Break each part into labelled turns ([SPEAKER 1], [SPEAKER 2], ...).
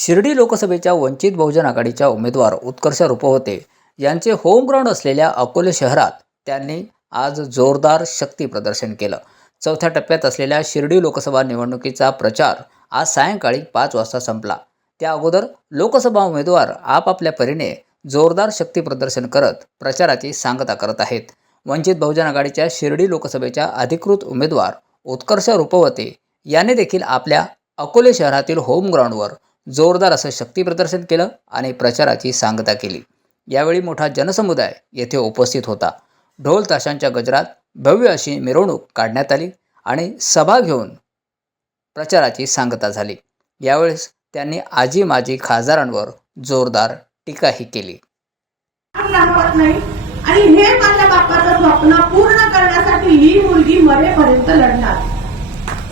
[SPEAKER 1] शिर्डी लोकसभेच्या वंचित बहुजन आघाडीच्या उमेदवार उत्कर्ष रुपवते यांचे होमग्राउंड असलेल्या अकोले शहरात त्यांनी आज जोरदार शक्ती प्रदर्शन केलं. चौथ्या टप्प्यात असलेल्या शिर्डी लोकसभा निवडणुकीचा प्रचार आज सायंकाळी पाच वाजता संपला. त्या अगोदर लोकसभा उमेदवार आपापल्या परीने जोरदार शक्ती प्रदर्शन करत प्रचाराची सांगता करत आहेत. वंचित बहुजन आघाडीच्या शिर्डी लोकसभेच्या अधिकृत उमेदवार उत्कर्ष रुपवते. यांनी देखील आपल्या अकोले शहरातील होम ग्राउंडवर जोरदार असं शक्ती प्रदर्शन केलं आणि प्रचाराची सांगता केली. यावेळी मोठा जनसमुदाय येथे उपस्थित होता. ढोल ताशांच्या गजरात भव्य अशी मिरवणूक काढण्यात आली आणि सभा घेऊन प्रचाराची सांगता झाली. यावेळेस त्यांनी आजी माजी खासदारांवर जोरदार टीकाही केली.
[SPEAKER 2] आणि हे माझ्या बापाचं स्वप्न पूर्ण करण्यासाठी ही मुलगी मरेपर्यंत लढणार.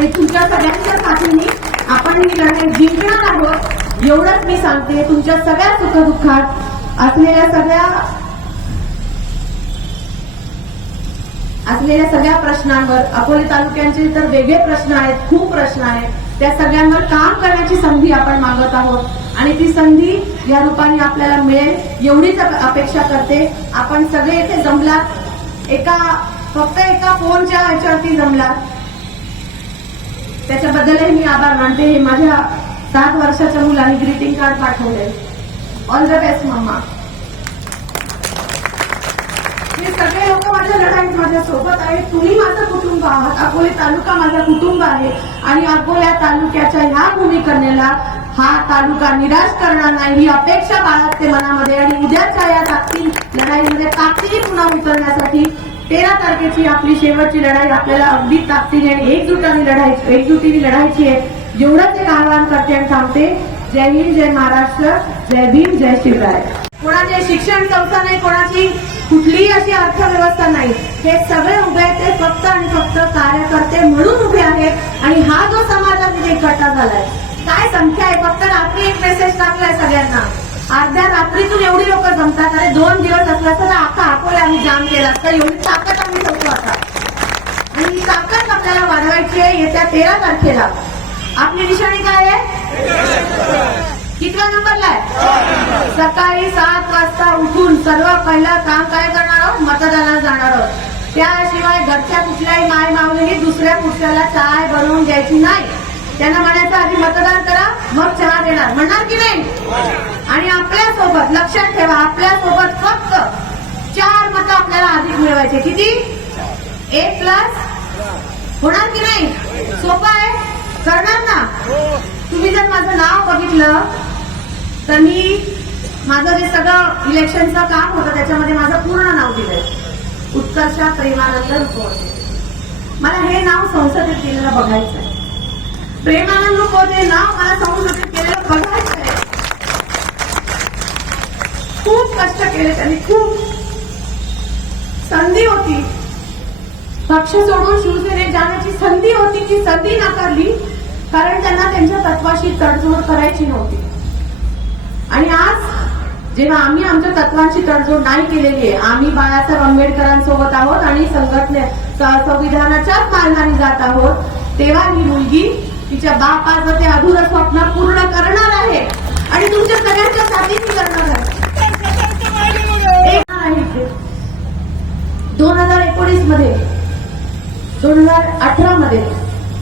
[SPEAKER 2] आणि तुमच्या सगळ्यांच्या साथीने आपण ही लढाई जिंकणार आहोत. एवढंच मी सांगते तुमच्या सगळ्या सुखदुःखात असलेल्या सगळ्या असलेल्या सगळ्या प्रश्नांवर अकोले तालुक्यांचे तर वेगळे प्रश्न आहेत खूप प्रश्न आहेत. त्या सगळ्यांवर काम करण्याची संधी आपण मागत आहोत. आणि ती संधी या रूपाने आपल्याला मिळेल एवढीच अपेक्षा करते. आपण सगळे इथे जमलात. एका फक्त एका फोनच्या ह्याच्यावरती जमलात. त्याच्याबद्दलही मी आभार मानते. हे माझ्या सात वर्षाच्या मुलाने ग्रीटिंग कार्ड पाठवले. All the best mumma. हे सगळे लोक माझ्या लढाईत माझ्या सोबत आहेत. तुम्ही माझं कुटुंब आहात. अकोले तालुका माझा कुटुंब आहे. आणि अकोल्या तालुक्याच्या ह्या भूमिकरण्याला हा तालुका निराश करणार नाही. ही अपेक्षा बाळगते मनामध्ये. आणि उद्याच्या या ताकदी लढाईमध्ये ताकदी पुन्हा उतरण्यासाठी तेरा तारखेची आपली शेवटची लढाई आपल्याला अगदी ताकदीने आणि एकजुटाने लढायची एकजुटीने लढायची आहे. जेवढं एक आवाहन करते आणि थांबते जय हिंद जय महाराष्ट्र जय भीम जय शिवराय. कोणाचे शिक्षण संस्था नाही कोणाची कुठलीही अशी अर्थव्यवस्था नाही. हे सगळे उभे आहेत ते फक्त आणि फक्त कार्यकर्ते म्हणून उभे आहेत आणि हा जो समाजामध्ये एकट्ठा झालाय काय संख्या आहे? फक्त रात्री एक मेसेज टाकलाय सगळ्यांना. अर्ध्या रात्रीतून एवढी लोक जमतात. अरे दोन दिवस असला तर आता अकोला आम्ही जाम केला असता. एवढी ताकद आम्ही ठेवतो आता. आणि ही ताकद आपल्याला वाढवायची आहे येत्या तेरा तारखेला. आपली निशाणी काय आहे? कितव्या नंबरला आहे? सकाळी सात वाजता उठून सर्व पहिलं काम काय करणार आहोत? मतदानाला जाणार आहोत. त्याशिवाय घरच्या कुठल्याही माय माऊलीने दुसऱ्या पुरुषाला चाय बनवून द्यायची नाही. त्यांना म्हणायचं आधी मतदान करा मग चहा देणार. म्हणणार की नाही? आणि आपल्यासोबत लक्षात ठेवा आपल्यासोबत फक्त चार मतं आपल्याला अधिक मिळवायचे. किती? एक प्लस होणार की नाही? सोपं आहे. करणार ना? तुम्ही जर माझं नाव बघितलं तर मी माझं जे सगळं इलेक्शनचं काम होतं त्याच्यामध्ये माझं पूर्ण नाव दिलंय. उत्कर्षा प्रेमानंद रुपवते मला हे नाव संसदेत दिलेलं बघायचं आहे प्रेमानंद रुपवते नाव मला संसदेत केलेलं बघायचं आहे. खूप कष्ट केले त्यांनी खूप. संधी होती. पक्ष सोडून शिवसेनेत जाण्याची संधी होती ती संधी नाकारली कारण त्यांना त्यांच्या तत्वाशी तडजोड करायची नव्हती. आणि आज जेव्हा आम्ही आमच्या तत्वांची तडजोड नाही केलेली आहे आम्ही बाळासाहेब आंबेडकरांसोबत आहोत आणि संघटने संविधानाच्याच मार्गाने जात आहोत तेव्हा ही मुलगी तिच्या बापाचं ते अधुरं स्वप्न पूर्ण करणार आहे. आणि तुमच्या सगळ्यांच्या साथीने करणार आहे. दोन हजार एकोणीसमध्ये दोन हजार अठरा मध्ये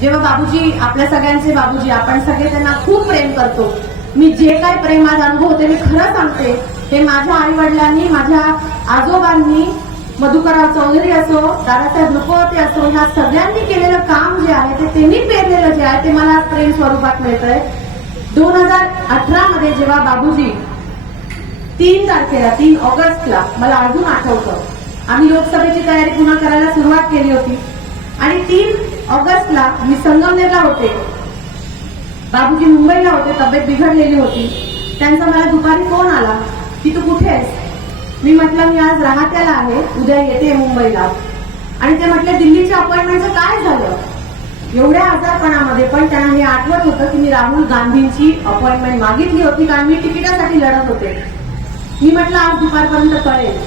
[SPEAKER 2] जेव्हा बाबूजी आपल्या सगळ्यांचे बाबूजी आपण सगळे त्यांना खूप प्रेम करतो. मी जे काय प्रेम आज अनुभवते मी खरं सांगते हे माझ्या आई वडिलांनी माझ्या आजोबांनी मधुकरराव चौधरी असो दादासाहेब रुपवते असो ह्या सगळ्यांनी केलेलं काम जे आहे ते त्यांनी पेरलेलं जे आहे ते मला प्रेम स्वरूपात मिळतंय. दोन हजार अठरा मध्ये जेव्हा बाबूजी तीन तारखेला तीन ऑगस्टला मला अजून आठवतं. आम्ही लोकसभेची तयारी पुन्हा करायला सुरुवात केली होती. आणि तीन ऑगस्टला मी संगमनेरला होते. बाबूजी मुंबईला होते तब्येत बिघडलेली होती. त्यांचा मला दुपारी फोन आला की तू कुठे आहेस? मी म्हटलं मी आज राहत्याला आहे उद्या येते मुंबईला. आणि ते म्हटले दिल्लीच्या अपॉइंटमेंटचं काय झालं? एवढ्या आजारपणामध्ये पण त्यांना हे आठवत होतं की मी राहुल गांधींची अपॉइंटमेंट मागितली होती कारण मी तिकिटासाठी लढत होते. मी म्हटलं आज दुपारपर्यंत कळेल.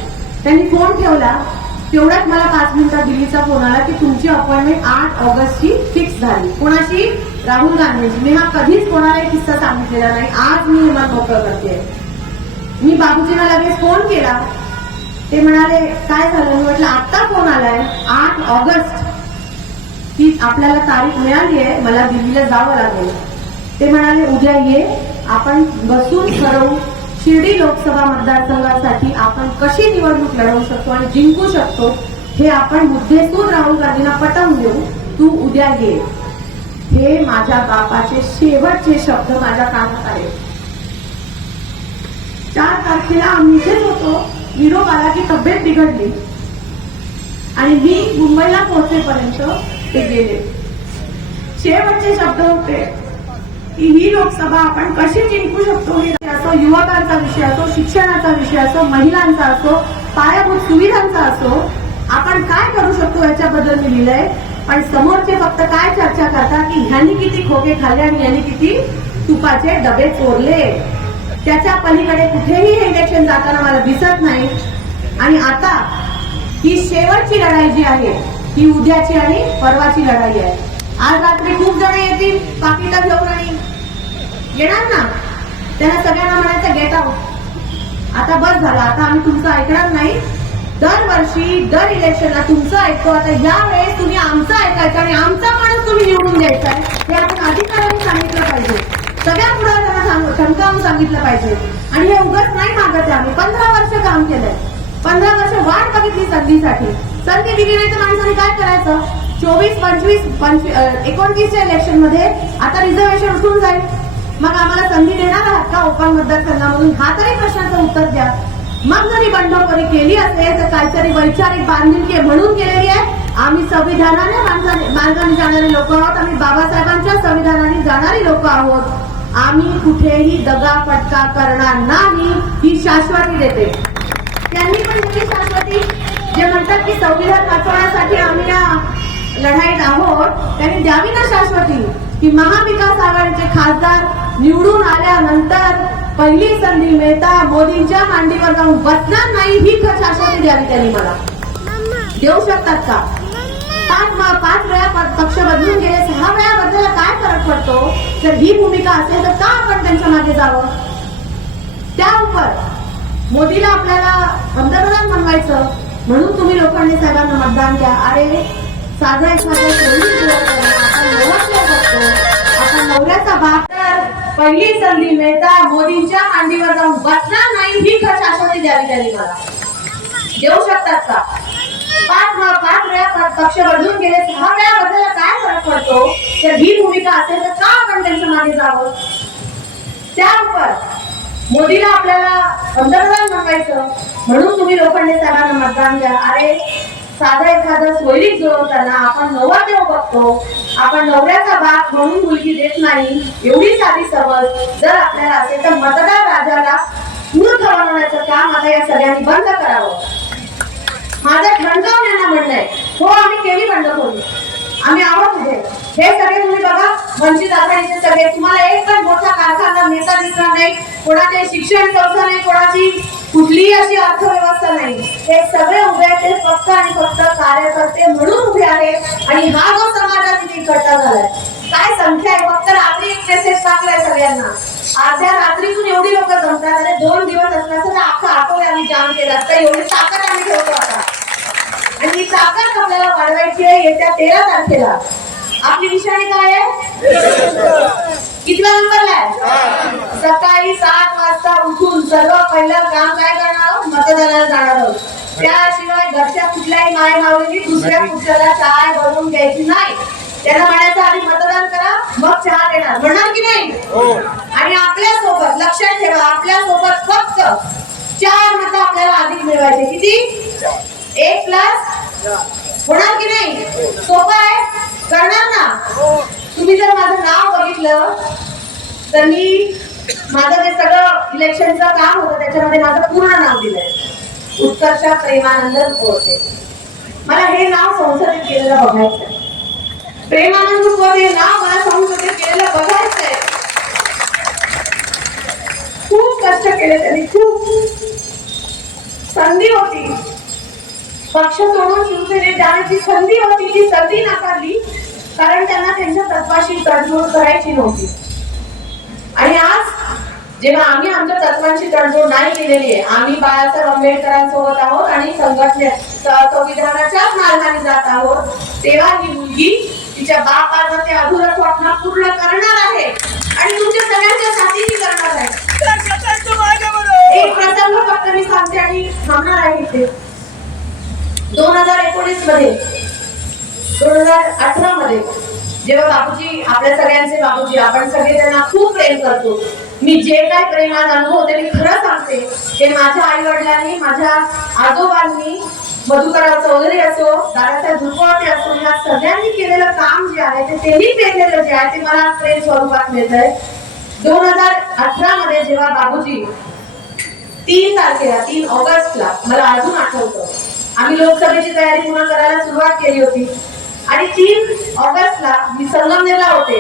[SPEAKER 2] त्यांनी फोन ठेवला. तेवढ्यात मला पाच मिनिटात दिल्लीचा फोन आला की तुमची अपॉइंटमेंट आठ ऑगस्टची फिक्स झाली. कोणाशी? राहुल गांधींची. मी हा कधीच कोणालाही किस्सा सांगितलेला नाही. आज मी मला मोकळं करते. मी बाबूजींना लगेच फोन केला. ते म्हणाले काय झालं? म्हटलं आत्ता फोन आलाय. आठ ऑगस्ट. ही आपल्याला तारीख मिळाली आहे. मला दिल्लीला जावं लागेल. ते म्हणाले उद्या ये. आपण बसून ठरवू. शिर्डी लोकसभा मतदारसंघासाठी आपण कशी निवडणूक लढवू शकतो आणि जिंकू शकतो हे आपण मुद्देसून राहुल गांधींना पटवून देऊ. तू उद्या ये. हे माझ्या बापाचे शेवटचे शब्द माझ्या कानात आले. चार तारखेला आम्ही होतो. निरोप आला की तब्येत बिघडली. आणि मी मुंबईला पोहोचेपर्यंत ते गेले. शेवटचे शब्द होते की ही लोकसभा आपण कशी जिंकू शकतो? हे असो युवकांचा विषय असो शिक्षणाचा विषय असो महिलांचा असो पायाभूत सुविधांचा असो आपण काय करू शकतो याच्याबद्दल मी लिहिलंय. पण समोरचे फक्त काय चर्चा करतात की ह्यांनी किती खोके खाल्ले आणि यांनी किती तुपाचे डबे चोरले? त्याच्या पलीकडे कुठेही हे इलेक्शन जाताना मला दिसत नाही. आणि आता ही शेवटची लढाई जी आहे ही उद्याची आणि परवाची लढाई आहे. आज रात्री खूप जण येतील पाकिटा घेऊन आणि येणार ना? त्यांना सगळ्यांना म्हणायचं गेट आउट आता बस झालं. आता आम्ही तुमचं ऐकणार नाही. दरवर्षी दर इलेक्शनला तुमचं ऐकतो. आता यावेळेस तुम्ही आमचं ऐकायचं आणि आमचा माणूस तुम्ही निवडून द्यायचा आहे. हे आपण अधिकाऱ्यांनी सांगितलं पाहिजे. सगळ्या पुढाऱ्यांना सांग- सांगितलं पाहिजे. आणि हे उगाच नाही मागत आहे आम्ही. पंधरा वर्ष काम केलंय. पंधरा वर्ष वाट बघितली संधीसाठी. संधी दिली नाही तर माणसाने काय करायचं? चोवीस पंचवीस एकोणतीसच्या इलेक्शनमध्ये आता रिझर्वेशन उठून जाईल. मग आम्हाला संधी देणार आहात का ओपन मतदारसंघामधून? हा तरी प्रश्नाचं उत्तर द्या. मग जरी बंडखोरी केली असेल तर काहीतरी वैचारिक बांधिलकी म्हणून केलेली आहे. आम्ही संविधानाने मार्गाने जाणारे जाणारी लोक आहोत. आम्ही बाबासाहेबांच्या संविधानाने जाणारी लोक आहोत. आम्ही कुठेही दगा फटका करणार नाही ही शाश्वती देते. त्यांनी पण दिली शाश्वती जे म्हणतात की संविधान वाचवण्यासाठी आम्ही या लढाईत आहोत त्यांनी द्यावी ना शाश्वती? की महाविकास आघाडीचे खासदार निवडून आल्यानंतर पहिली संधी मिळता मोदींच्या मांडीवर जाऊन बसणार नाही ही शाश्वती द्यावी त्यांनी मला. देऊ शकतात का? पाच पाच वेळा पक्ष बदलून गेले सहा वेळा बदलायला काय फरक पडतो? जर ही भूमिका असेल तर का आपण त्यांच्या मागे जावं? त्या उपर मोदीला आपल्याला पंतप्रधान बनवायचं म्हणून तुम्ही लोकांनी साहेबांना मतदान द्या. अरे साधा एखादा आपण नवऱ्याचा भाग तर पहिली संधी मिळता मोदींच्या मांडीवर जाऊन बसणार नाही ही ख- शाश्वती द्यावी त्यांनी मला. देऊ शकतात का? पाच पाच वेळा पक्ष बदलून गेले. सहा वेळा काय फरक पडतो? तर ही भूमिका असेल तर का आपण त्यांच्या मागे जावं? त्यावर मोदीला आपल्याला पंतप्रधान बनवायचं म्हणून तुम्ही लोकांनी साहेबांना मतदान द्या. अरे साधा एखादा सोयरीक जुळवताना आपण नवरदेव बघतो. आपण नवऱ्याचा बाप म्हणून मुलगी देत नाही. एवढी साधी समज. जर आपल्याला असेल तर मतदार राजाला मूर्ख बनवण्याचं काम आता या सगळ्यांनी बंद करावं. माझं ठणकावून यांना म्हणणं आहे हो आम्ही केली बंडखोरी आम्ही आहोत उभे हे सगळे तुम्ही बघा वंचित आघाडीचे सगळे. तुम्हाला एक पण मोठा कारखाना नेता दिसणार नाही. कोणाचे शिक्षण संस्था नाही कोणाची कुठलीही अशी अर्थव्यवस्था नाही. हे सगळे उभे आहेत ते फक्त आणि फक्त कार्यकर्ते म्हणून उभे आहेत. आणि हा जो समाजात इथे इकडचा झालाय काय संख्या आहे? फक्त रात्री एक मेसेज टाकलाय सगळ्यांना. अर्ध्या रात्रीतून एवढी लोक जमतात आणि दोन दिवस असल्याचं तर अख्खा आठवड्या आम्ही जाम केला. तर एवढी ताकद आम्ही ठेवतो आता. आणि ही ताकद आपल्याला वाढवायची आहे येत्या तेरा तारखेला. आपली निशाणी काय आहे? कितव्या नंबरला आहे? सकाळी सात वाजता उठून सर्व पहिलं काम काय करणार आहोत? मतदानाला जाणार आहोत. त्याशिवाय घरच्या कुठल्याही माय माऊलींनी दुसऱ्या कुठल्याला चाय बनवून द्यायची नाही. त्यांना म्हणायचं आधी मतदान करा मग चहा देणार. म्हणणार की नाही? आणि आपल्यासोबत लक्षात ठेवा आपल्यासोबत फक्त चार मतं आपल्याला अधिक मिळवायचे. किती? एक प्लस होणार की नाही? सोपं आहे? करणार ना? तुम्ही जर माझं नाव बघितलं तर मी माझं जे सगळं इलेक्शनचं काम होतं त्याच्यामध्ये माझं पूर्ण नाव दिलंय. उत्कर्ष प्रेमानंद कोरते मला हे नाव संसदेत केलेलं बघायचंय. प्रेमानंद कोरते हे नाव मला संसदेत केलेलं बघायचंय. खूप कष्ट केले त्यांनी खूप. संधी होती. पक्ष सोडून शिवसेनेत जाण्याची संधी होती ती संधी नाकारली कारण त्यांना त्यांच्या तत्वाशी तडजोड करायची नव्हती. आणि आज जेव्हा आम्ही आमच्या तत्वांची तडजोड नाही केलेली आहे आम्ही बाळासाहेब आंबेडकरांसोबत आहोत आणि संघटने संविधानाच्याच मार्गाने जात आहोत तेव्हा ही मुलगी तिच्या बापाला ते अधुरं स्वप्न पूर्ण जेव्हा बाबूजी आपल्या सगळ्यांचे बाबूजी आपण सगळे त्यांना खूप प्रेम करतो. मी जे काय प्रेमात अनुभवते मी खरं सांगते ते माझ्या आई वडिलांनी माझ्या आजोबांनी मधुकरा चौधरी असो दादासाहेब धुपवते असो या सगळ्यांनी केलेलं काम जे आहे ते त्यांनी पेरलेलं जे आहे ते मला प्रेम स्वरूपात मिळत आहे दोन हजार अठरा मध्ये जेव्हा बाबूजी तीन तारखेला तीन ऑगस्टला मला अजून आठवतं. आम्ही लोकसभेची तयारी पूर्ण करायला सुरुवात केली होती. आणि तीन ऑगस्टला मी संगमनेरला होते.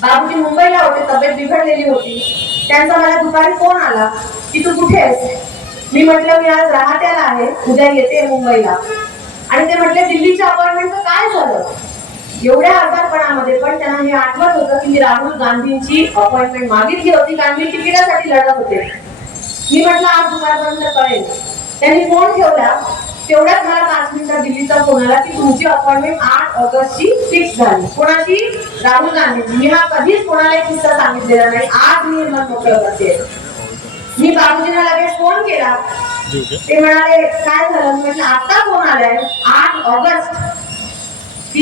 [SPEAKER 2] बाबूजी मुंबईला होते तब्येत बिघडलेली होती. त्यांचा मला दुपारी फोन आला की तू कुठे आहेस? मी म्हटलं मी आज राहत्याला आहे उद्या येते मुंबईला. आणि ते म्हटले दिल्लीच्या अपॉइंटमेंटचं काय झालं? एवढ्या आजारपणामध्ये पण त्यांना हे आठवत होतं की मी राहुल गांधींची अपॉइंटमेंट मागितली होती कारण मी तिकिटासाठी लढत होते. मी म्हटलं आज दुपारपर्यंत कळेल. त्यांनी फोन ठेवला. तेवढ्यात मला पाच मिनिटात दिल्लीचा फोन आला की तुमची अपॉइंटमेंट आठ ऑगस्टची फिक्स झाली. कोणाची? राहुल गांधीची. मी हा कधीच कोणाला एक किस्सा सांगितलेला नाही. आज मी मन मोकळं करते. मी बाबूजींना लगेच फोन केला. ते म्हणाले काय झालं? मी म्हटलं आता फोन आलाय. आठ ऑगस्ट.